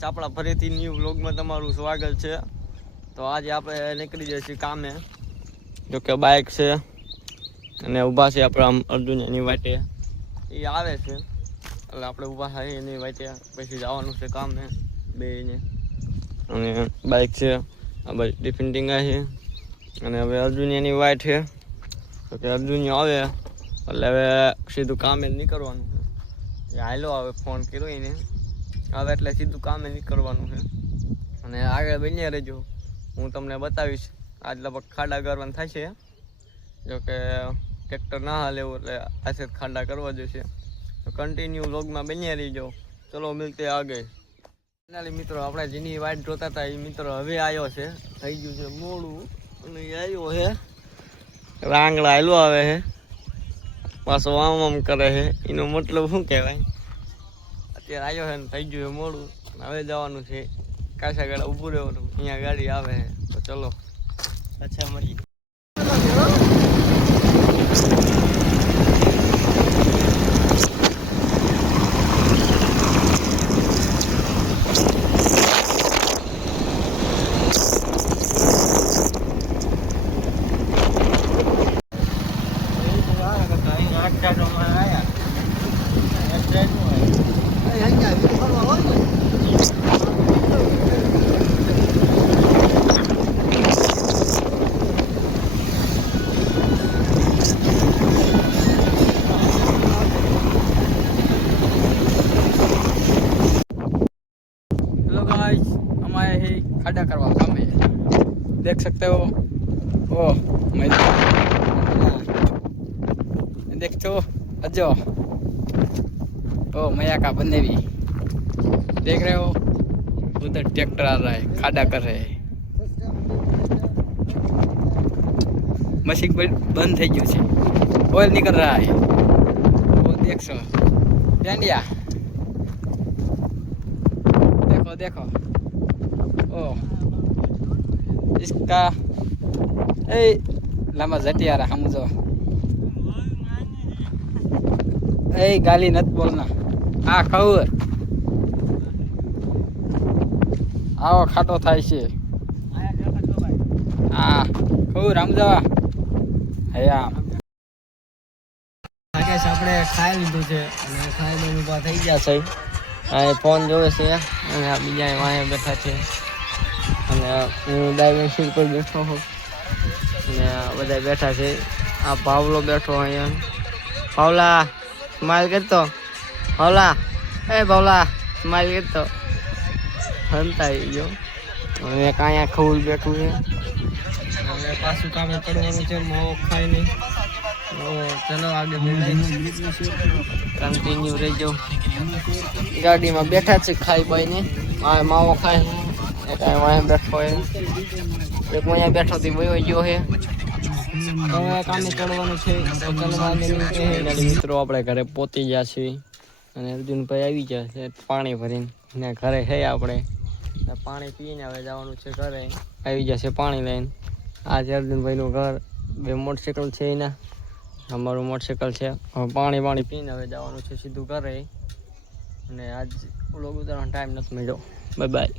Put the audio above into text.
આપણા ફરીથી ન્યૂ વ્લોગમાં તમારું સ્વાગત છે। તો આજે આપણે નીકળી જઈએ છીએ કામે, જો કે બાઇક છે અને ઊભા છે આપણા અર્જુન એની વાટે, એ આવે છે એટલે આપણે ઊભા થાય એની વાટે, પછી જવાનું છે કામે બેને। અને બાઇક છે આ બાજુ ટિફિન ટીંગા છે અને હવે અર્જુન એની વાટ છે, તો કે અર્જુન આવે એટલે હવે સીધું કામે જ નીકળવાનું છે। હાલો હવે ફોન કર્યો એને હવે એટલે સીધું કામે નીકળવાનું છે અને આગળ બન્યા રહેજો, હું તમને બતાવીશ। આજ લગભગ ખાડા કરવાનું થાય છે, જોકે ટ્રેક્ટર ના હાલે એવું એટલે આજે ખાડા કરવા જશે, તો કન્ટિન્યુ વ્લોગમાં બન્યા રહીજો। ચલો મિલતે આગે। ફાઇનલી મિત્રો આપણે જેની વાટ જોતા હતા એ મિત્રો હવે આવ્યો છે, થઈ ગયું છે મોડું અને એ આવ્યો છે, રાંગડા હાલો આવે છે, પાછો આમ આમ કરે છે, એનો મતલબ શું કહેવાય? અત્યારે આવ્યો છે ને થઈ ગયું છે મોડું, હવે જવાનું છે કાસા ગાડા ઊભું રહેવાનું, અહીંયા ગાડી આવે છે, તો ચલો અચ્છા મળીએ। हेलो गाइस, हम आए हैं खड्डा करवा कामे, देख सकते हो। ओ मैं देखते हो अजो, ओ मैया का बंदे भी देख रहे हो, उधर ट्रैक्टर आ रहा है, खाड़ा कर रहे हैं, मशीन बंद થઈ ગયું છે, ઓઇલ निकल रहा है, वो देख सो इंडिया, देखो देखो। ओ इसका ए लंबा जटियारा हम जो ए गाली नत बोलना। आ खबर आओ खाटो થાય છે, આ ખબર સમજાવા હયા રાકેશ આપણે ખાઈ લીધું છે અને ખાઈને ઊભા થઈ ગયા છે, આ ફોન જોવે છે અને આ બીજા વાંહે બેઠા છે અને હું ડાઇવિંગ સીટ પર બેઠો છું અને બધા બેઠા છે। આ પાવલો બેઠો અહીંયા, પાવલા સ્માઈલ કરતો, પાવલા એ પાવલા સ્માઈલ કરતો, હંતાઈ ગયો। હવે કાંઈ ખવું બેઠું છે, હવે પાછું કામે પડવાનું છે માવો ખાઈને। ચલો આગે કન્ટિન્યુ રહેજો। ગાડીમાં બેઠા છે ખાઈ બાઈને, આ માવો ખાય, એક અહીંયા બેઠો હોય, એક અહીંયા બેઠો થી વયો ગયો છે, હવે કામે ચડવાનું છે। મિત્રો આપણે ઘરે પહોંચી ગયા છીએ અને અર્જુનભાઈ આવી ગયા છે પાણી ભરીને, ને ઘરે છે આપણે પાણી પીને હવે જવાનું છે ઘરે, આવી જશે પાણી લઈને। આજે અર્જુનભાઈનું ઘર, બે મોટરસાઇકલ છે એના, અમારું મોટરસાઇકલ છે, હવે પાણી પીને હવે જવાનું છે સીધું ઘરે, અને આજ વ્લોગ ઉતારવાનો ટાઈમ નથી મળ્યો। Bye bye.